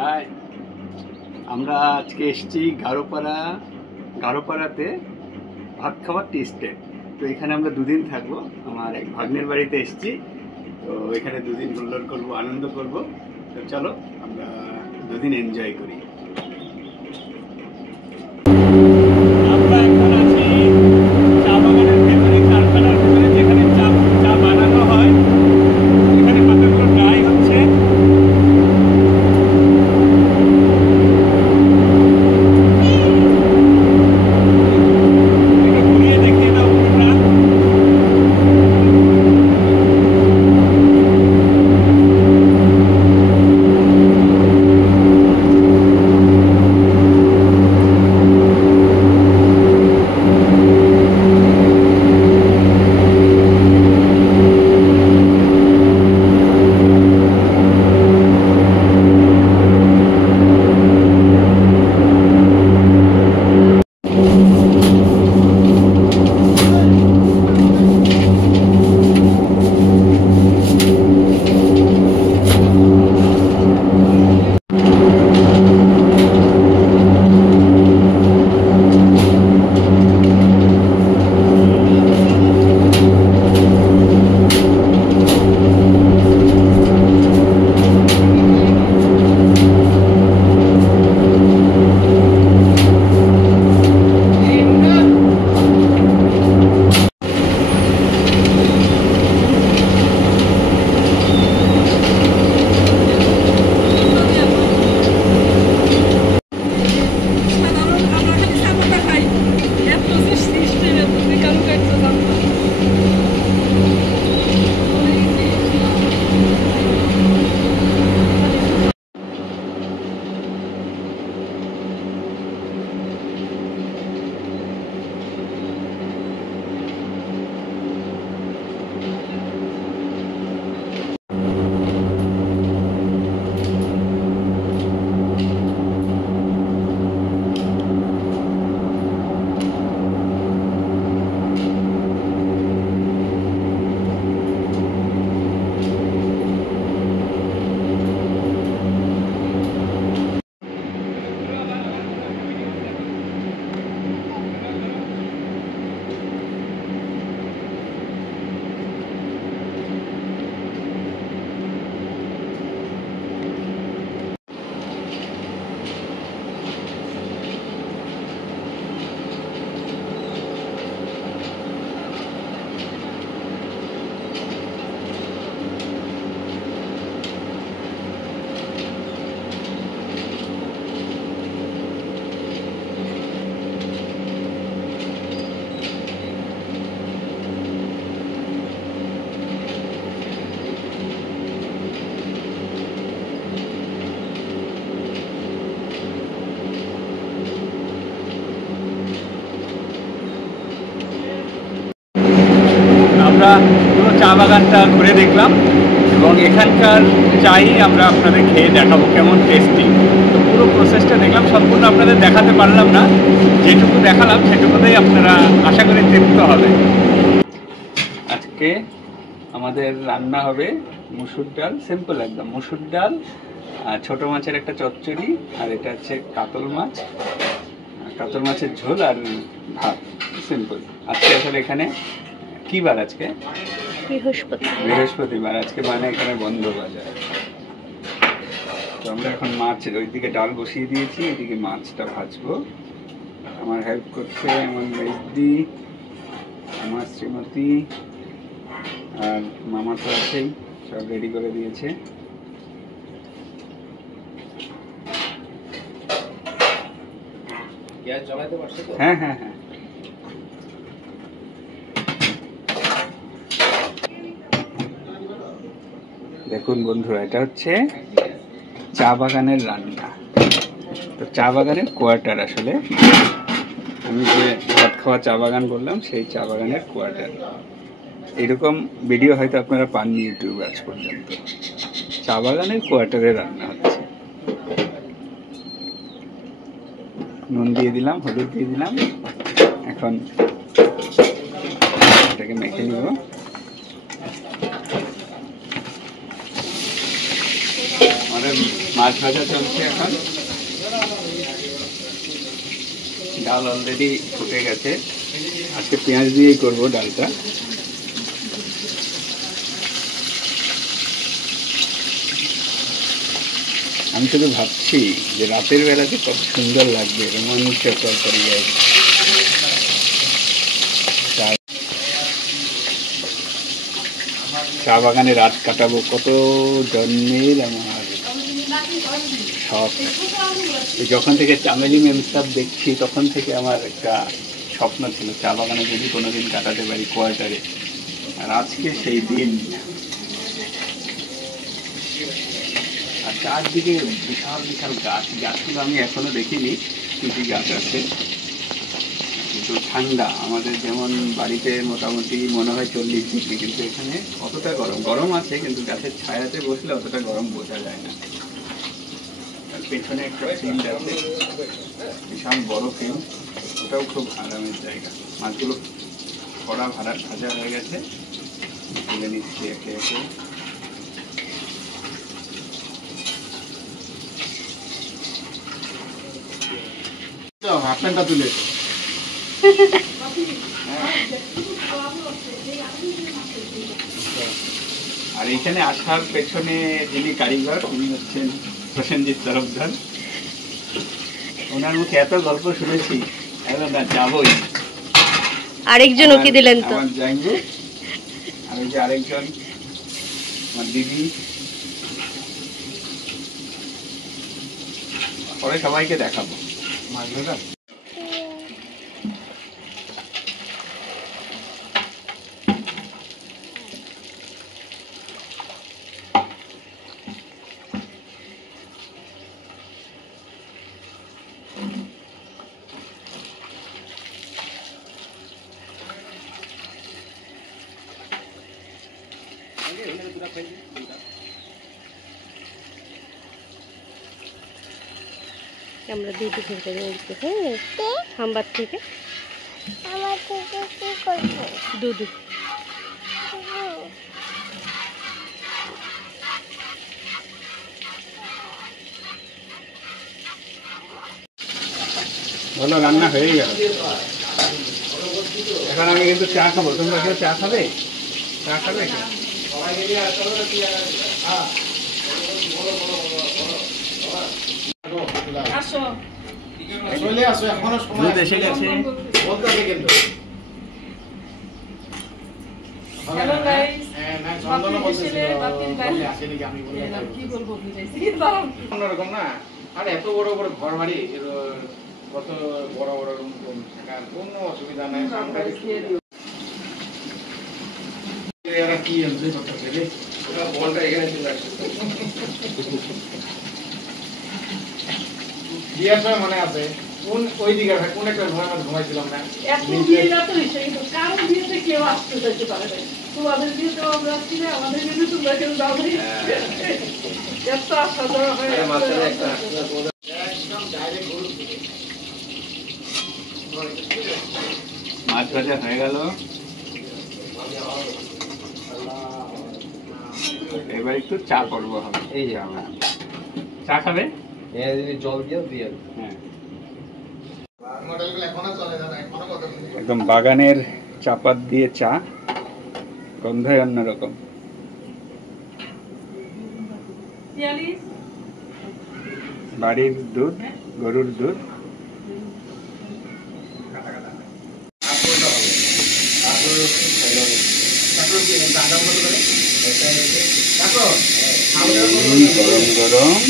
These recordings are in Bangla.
হাই, আমরা আজকে এসেছি গারোপাড়াতে ভাত খাওয়ার টেস্টে। তো এখানে আমরা দুদিন থাকবো। আমার এক ভাগ্নের বাড়িতে এসেছি, তো এখানে দুদিন হুল্লোড় করবো, আনন্দ করব। তো চলো আমরা দুদিন এনজয় করি। আমরা এখন আছি চা বাগানের ভেতরে, কারখানার ভেতরে, যেখানে চা বানানো হয়। এখানে পাতাগুলো ড্রাই হচ্ছে। আমরা পুরো চা বাগানটা ঘুরে দেখলাম এবং এখানকার চাই আমরা আপনাদের খেয়ে দেখাবো কেমন টেস্টি। তো পুরো প্রসেসটা দেখলাম, সম্পূর্ণ আপনাদের দেখাতে পারলাম না, যেটুকু দেখালাম সেটুকুতেই আপনারা আশা করি তৃপ্ত হবে। আজকে আমাদের রান্না হবে মুসুর ডাল, সিম্পল একদম মুসুর ডাল, আর ছোটো মাছের একটা চচ্চড়ি, আর এটা হচ্ছে কাতল মাছের ঝোল আর ভাত, সিম্পল। আজকে আসলে এখানে কি বার? আজকে বৃহস্পতিবার। আজকে মানে এখানে বন্ধ বাজার। তো আমরা এখন মাছের ওইদিকে ডাল বসিয়ে দিয়েছি, এদিকে মাছটা ভাজবো। আমার হেল্প করছে আমার মেজদি, আমার শ্রীমতী, আর মামা তো আছেই, সব রেডি করে দিয়েছে। হ্যাঁ হ্যাঁ হ্যাঁ, দেখুন বন্ধুরা, এটা হচ্ছে চা বাগানের রান্না। তো চা বাগানের কোয়ার্টার, আসলে আমি যে ভাত খাওয়া চা বাগান বললাম সেই চা বাগানের কোয়ার্টার। এরকম ভিডিও হয়তো আপনারা পাননি ইউটিউবে আজ পর্যন্ত। চা বাগানের কোয়ার্টারে রান্না হচ্ছে। নুন দিয়ে দিলাম, হলুদ দিয়ে দিলাম, এখন এটাকে মেখে নিব। আমাদের মাছ ভাজা চলছে এখন। ডাল অলরেডি ফুটে গেছে। আজকে পেঁয়াজ দিয়েই করবো ডালটা। আমি শুধু ভাবছি যে রাতের বেলাতে কত সুন্দর লাগবে, রোমাঞ্চকর পরিবেশ। চা বাগানে রাত কাটাবো, কত জন্মের আমার শখ। যখন থেকে চামেলি মেমসাব দেখছি তখন থেকে আমার একটা স্বপ্ন ছিল চা বাগানে যদি কোনোদিন কাটাতে পারি কোয়ার্টারে, আর আজকে সেই দিন। আর চারদিকে বিশাল বিশাল গাছ, গাছগুলো আমি এখনো দেখিনি কি কি গাছ আছে, কিন্তু ঠান্ডা। আমাদের যেমন বাড়িতে মোটামুটি মনে হয় 40 ডিগ্রি, কিন্তু এখানে অতটা গরম আছে, কিন্তু গাছের ছায়াতে বসলে অতটা গরম বোঝা যায় না। আর পেছনে একটা ফিল্ড আছে, বিশাল বড় ফিল্ড, ওটাও খুব আরামের জায়গা। মাছগুলো কড়া ভাজা হয়ে গেছে, তুলে নিচ্ছি একে একে। হাফ প্যান্টটা তুলে আর এখানে আসার পেছনে যিনি কারিগর উনি হচ্ছেন প্রসেনজিৎ তরফদার। ওনার মুখে এত গল্প শুনেছি, এখন না যাবই। আরেকজন ওকে দিলেন তো, আমার জাঙ্গু, আর ওই যে আরেকজন আমার দিদি, পরে সবাইকে দেখাবো মাছ ভাজা। আমরা দুধ খেতে বলছি। হ্যাঁ, খাম্বার থেকে দুধ ভালো রান্না হয়ে গেল। এখন আমি কিন্তু চা খাবো। তোমরা কেউ চা খাবে? চা খাবে? দুধ এসে গেছে। হ্যালো গাইস, কি বলবো অন্যরকম না। আর এত বড় বড় ঘর বাড়ি, কত বড় বড় রুম থাকার কোনো অসুবিধা নাই। কি বলটা এখানে চলে আসছে বিয়ার সময় মনে আছে কোন ওই দিকে কোন একটা ঘরের মধ্যে ঘুমাইছিলাম না। এত বিয়ে না তো কিন্তু কারো বিয়েতে কেউ আসতে চাইতে পারে না। তোমাদের বিয়েতে আমরা আসছি না, আমাদের বিয়েতে তোমরা কেউ যাও না। এত আশা দেওয়া হয় একদম ডাইরেক্ট গরু। মাছ ভাজা হয়ে গেল, এবার একটু চা করবো হবে। এই যে চা খাবে? জল দিয়ে দিয়ে হ্যাঁ, একদম বাগানের চাপাত দিয়ে চা, গন্ধই অন্যরকম। বাড়ির দুধ, গরুর দুধ। গরম গরম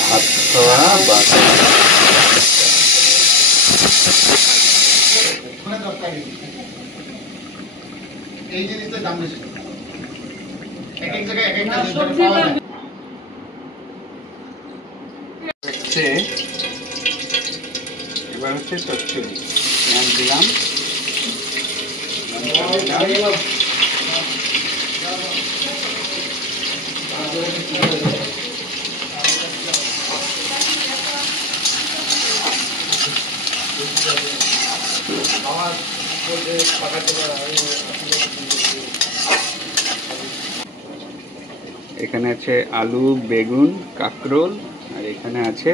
ভাত খাওয়া বাগান। এই জিনিসটার দাম বেশি, এক এক জায়গায় এক এক এবার হচ্ছে চচ্চড়ি। পেঁয়াজ দিলাম, এখানে আছে আলু, বেগুন, কাঁকরোল, আর এখানে আছে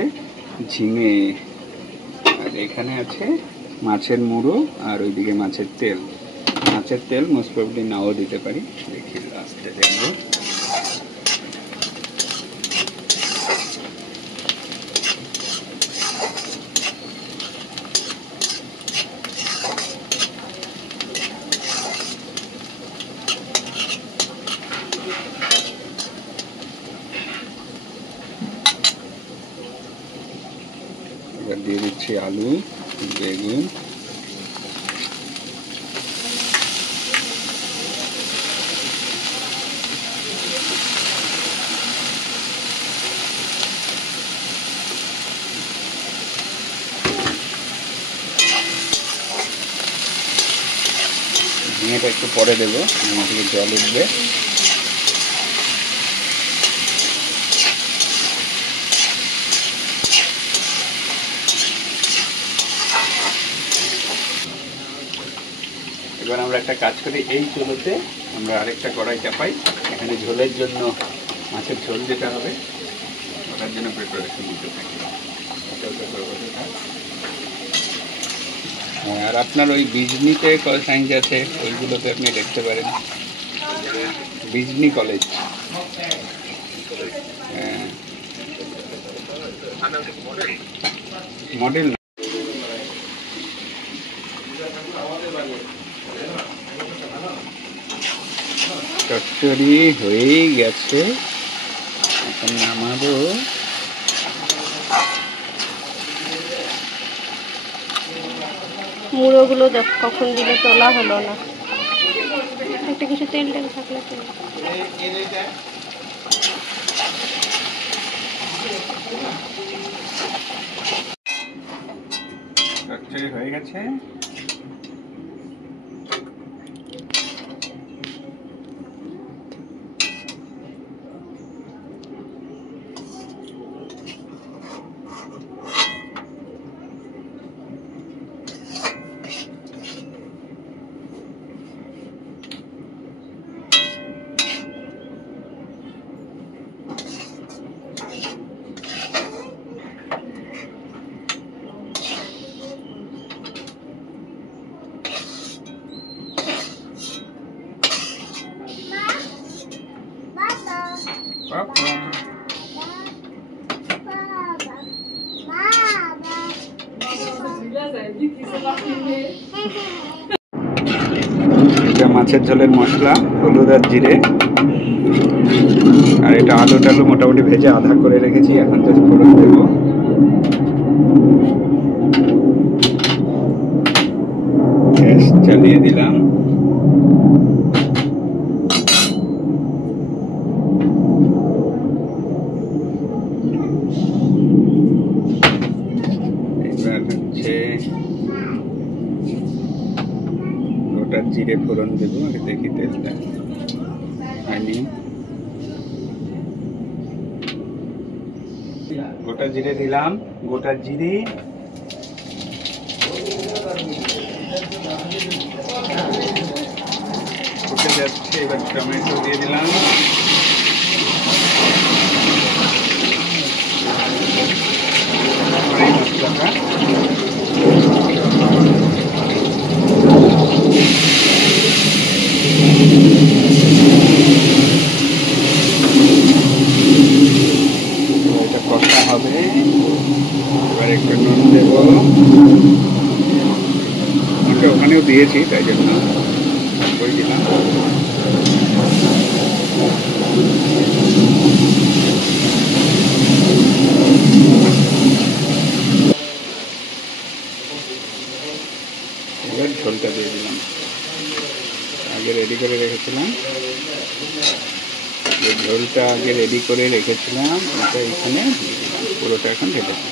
ঝিঙে, আর এখানে আছে মাছের মুড়ো, আর ওইদিকে মাছের তেল। মাছের তেল মোস্ট প্রবলি নাও দিতে পারি, দেখি লাস্টে দেখবো। এবার দিয়ে দিচ্ছি আলু, বেগুন, ঝিঙেটা একটু পরে দেবো, ঝিঙে থেকে জল উঠবে। এবার আমরা একটা কাজ করি, এই চুলোতে আমরা আরেকটা কড়াই চাপাই, এখানে ঝোলের জন্য মাছের ঝোল যেটা হবে ওটার জন্য প্রিপারেশন দিতে থাকি। আর আপনার ওই বিজনিতে সায়েন্স আছে, ওইগুলোতে আপনি দেখতে পারেন, বিজনি কলেজ। হ্যাঁ, মডেল চচ্চড়ি হয়েই গেছে, এখন নামাবো। মুড়োগুলো দেখ কখন দিলে তোলা হলো না, একটা কিছু তেল টেল থাকলে তো। চচ্চড়ি হয়ে গেছে। এটা মাছের ঝোলের মশলা, হলুদ আর জিরে, আর এটা আলু টালু মোটামুটি ভেজে আধা করে রেখেছি, এখন জাস্ট ফোড়ন দেব। গ্যাস চালিয়ে দিলাম। এবার হচ্ছে গোটা জিরে ফোড়ন দেবো, দেখি তেলটা হয়নি। গোটা জিরে দিলাম, গোটা জিরে, ফুটে যাচ্ছে। এবার টমেটো দিয়ে দিলাম, মশলাটা এটা কষা হবে। এবার একটু নুন দেবো, নুনটা ওখানেও দিয়েছি তাই জন্য ওই দিলাম। এবার ঝোলটা দিয়ে দিলাম, আগে রেডি করে রেখেছিলাম, এই ঝোলটা আগে রেডি করে রেখেছিলাম, এটা এখানে দিয়ে দিলাম, পুরোটা এখন ঢেকেছি।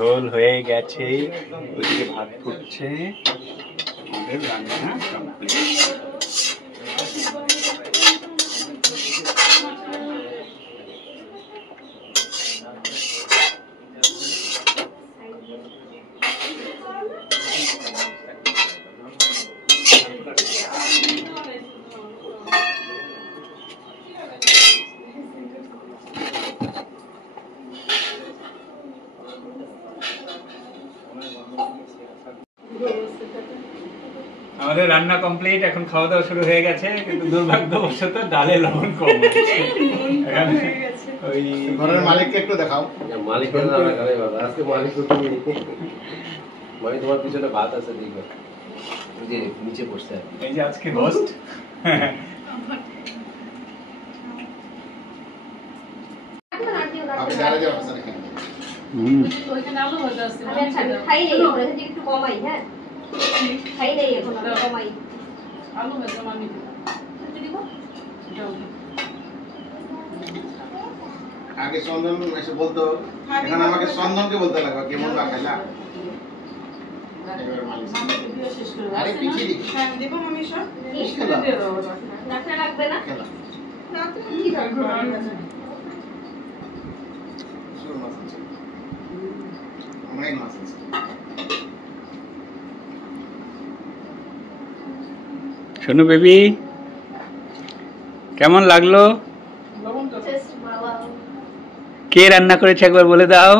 ঝোল হয়ে গেছে, ওইদিকে ভাত ফুটছে, আমাদের রান্না কমপ্লিট। আমাদের রান্না কমপ্লিট, এখন খাওয়া দাওয়া শুরু হয়ে গেছে, কিন্তু দুর্ভাগ্যবশত ডালে লবণ কম আছে। ওই ঘরের মালিককে একটু দেখাও। মালিক আজকে মালিক তো তুমি, মানে তোমার পিছনে ভাত আছে দেখো, ওই যে নিচে বসছে। এই যে আজকে হোস্ট। আপনি ডালে যাওয়ার কথা দেখেন। ওইখানে আলু ভাজা আছে। আমি আচ্ছা আমি খাই নেই, ওরা যদি একটু কমাই, হ্যাঁ খাই নেই এখন, আমি কমাই। আলু ভাজা মামি দিব। দিব? দাও। আগে চন্দন এসে বলতো, এখন আমাকে চন্দনকে বলতে লাগবে কেমন বা খাইলা। এবার মালিক মামি ভিডিও শেষ করে আরে পিছিয়ে দিই। হ্যাঁ দেব মামি সব। খেলা। দিয়ে দাও বাবা। রাখা লাগবে না? খেলা। না তো কি রাখবো আলু ভাজা। শুরু মাছ আছে। অনেক মাছ আছে। শোনো বেবি, কেমন লাগলো? লবণ তো টেস্ট ভালো। কে রান্না করেছে একবার বলে দাও।